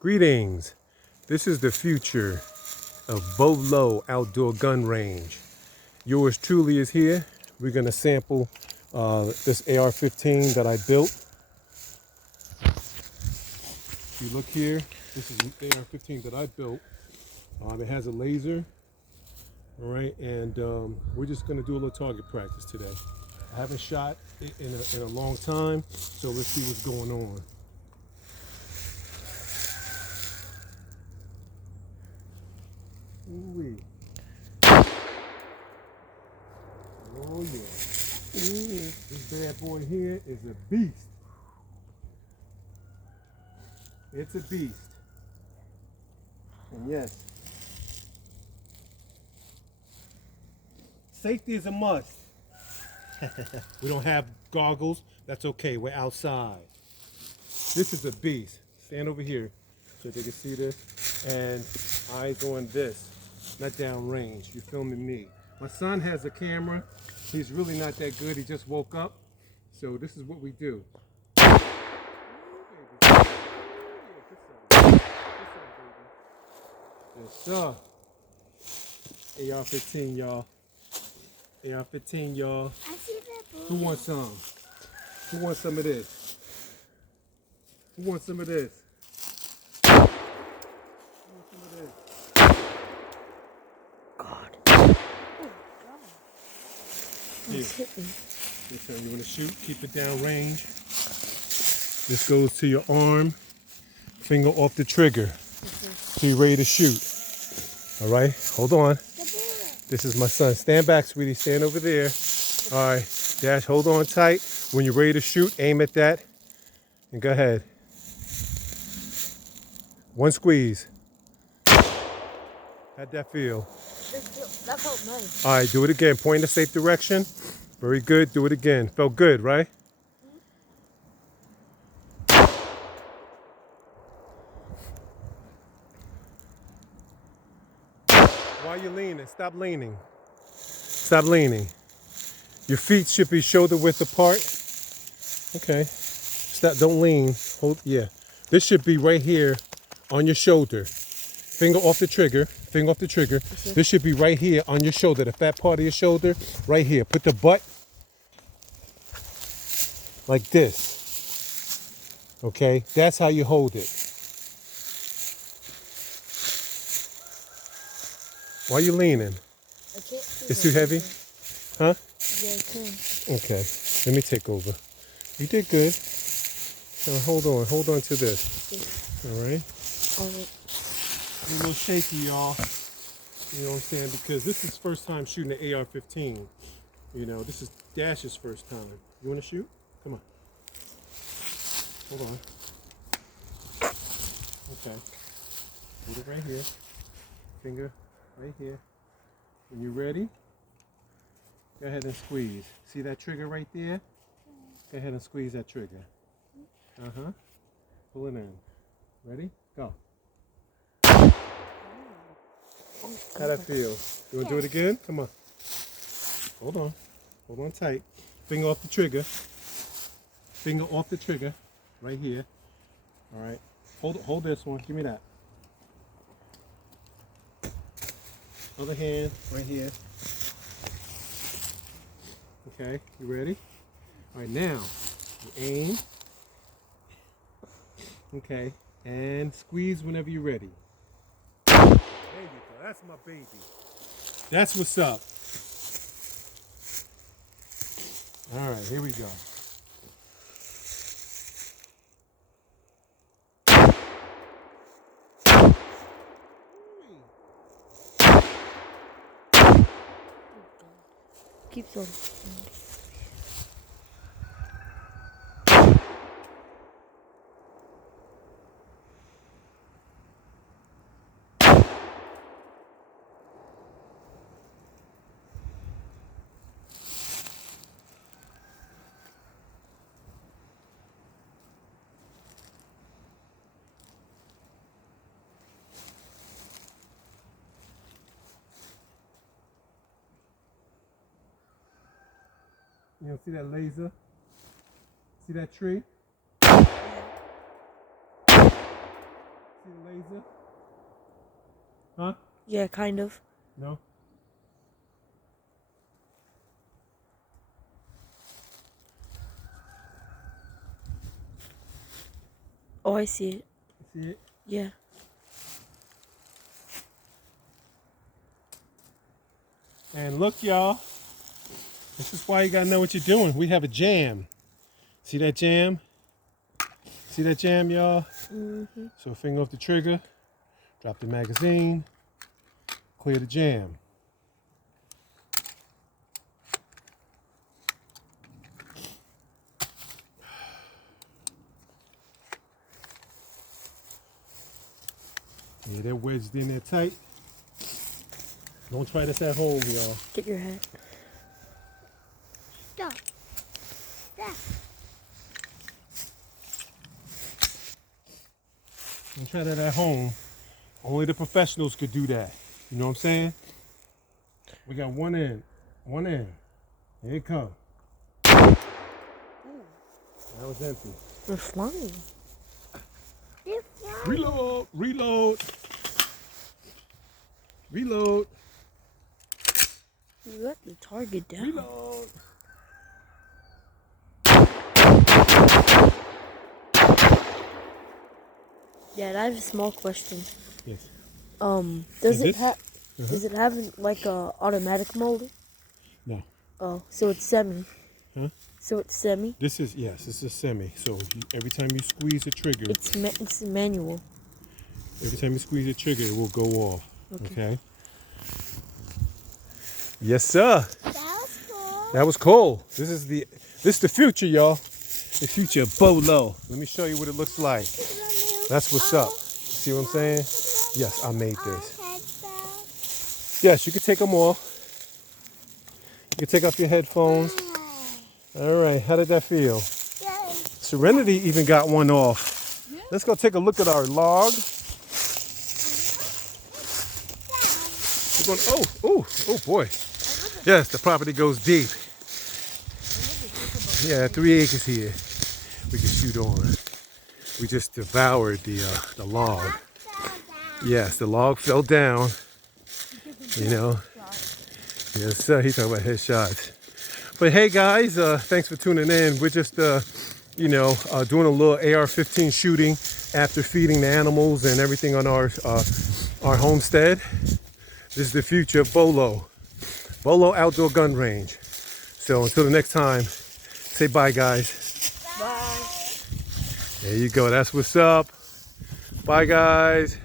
Greetings. This is the future of Bolo Outdoor Gun Range. Yours truly is here. We're going to sample this AR-15 that I built. If you look here, this is the AR-15 that I built. It has a laser, all right, and we're just going to do a little target practice today. I haven't shot it in a long time, so let's see what's going on. Ooh-wee. Oh yeah. Ooh. This bad boy here is a beast. It's a beast. And yes, safety is a must. We don't have goggles. That's okay. We're outside. This is a beast. Stand over here so they can see this. And eyes on this. Not down range. You're filming me. My son has a camera. He's really not that good. He just woke up. So this is what we do. Yes, sir. AR-15, y'all. AR-15, y'all. I see that ball. Who wants some? Who wants some of this? Who wants some of this? Who wants some of this? God. Oh, God. Here. It's hit me. Listen, you want to shoot? Keep it down range. This goes to your arm. Finger off the trigger. So you're ready to shoot. All right, hold on. This is my son. Stand back, sweetie. Stand over there. All right, Dash, hold on tight. When you're ready to shoot, aim at that. And go ahead. One squeeze. How'd that feel? That felt nice. All right, do it again. Point in the safe direction. Very good. Do it again. Felt good, right? Why are you leaning? Stop leaning. Stop leaning. Your feet should be shoulder width apart. Okay. Stop. Don't lean. Hold. Yeah. This should be right here on your shoulder. Finger off the trigger. Finger off the trigger. This should be right here on your shoulder. The fat part of your shoulder. Right here. Put the butt like this. Okay. That's how you hold it. Why are you leaning? I can't see It's too heavy? Huh? Yeah, I can. Okay, let me take over. You did good. Hold on to this. All right. I'm a little shaky, y'all. You know what I'm saying? Because this is first time shooting the AR-15. You know, this is Dash's first time. You want to shoot? Come on. Hold on. Okay. Hold it right here. Finger right here. When you're ready, go ahead and squeeze. See that trigger right there? Go ahead and squeeze that trigger. Uh-huh. Pull it in. Ready? Go. How'd that feel? You want to do it again? Come on. Hold on. Hold on tight. Finger off the trigger. Finger off the trigger. Right here. All right. Hold this one. Give me that. Other hand right here. Okay, you ready? All right, now you aim. Okay, and squeeze whenever you're ready. There you go. That's my baby. That's what's up. All right, here we go. Keep going. You know, see that laser? See that tree? See the laser? Huh? Yeah, kind of. No? Oh, I see it. See it? Yeah. And look, y'all. This is why you gotta know what you're doing. We have a jam. See that jam? See that jam, y'all? Mm-hmm. So finger off the trigger, drop the magazine, clear the jam. Yeah, they're wedged in there tight. Don't try this at home, y'all. Get your hat. Stop. Stop. Don't try that at home. Only the professionals could do that. You know what I'm saying? We got one in. One in. Here it comes. That was empty. We're flying. They're flying. Reload. Reload. Reload. You let the target down. Reload. Dad, I have a small question. Yes. Does Is it this- have does it have like a automatic motor? No. Oh, so it's semi. Huh? So it's semi. This is, yes, this is semi. So every time you squeeze the trigger, It's manual. every time you squeeze the trigger, it will go off. Okay. Okay. Yes, sir. That was cool. That was cool. This is the future, y'all. The future of Bolo. Let me show you what it looks like. That's what's up. See what I'm saying? Yes, I made this. Yes, you can take them off. You can take off your headphones. All right, how did that feel? Serenity even got one off. Let's go take a look at our log. We're going, oh boy. Yes, the property goes deep. Yeah, 3 acres here. We can shoot on. We just devoured the log. Yes, the log fell down. You know. Yes, sir. He's talking about headshots. But hey, guys, thanks for tuning in. We're just, doing a little AR-15 shooting after feeding the animals and everything on our homestead. This is the future of Bolo Outdoor Gun Range. So until the next time, say bye, guys. Bye. There you go. That's what's up. Bye, guys.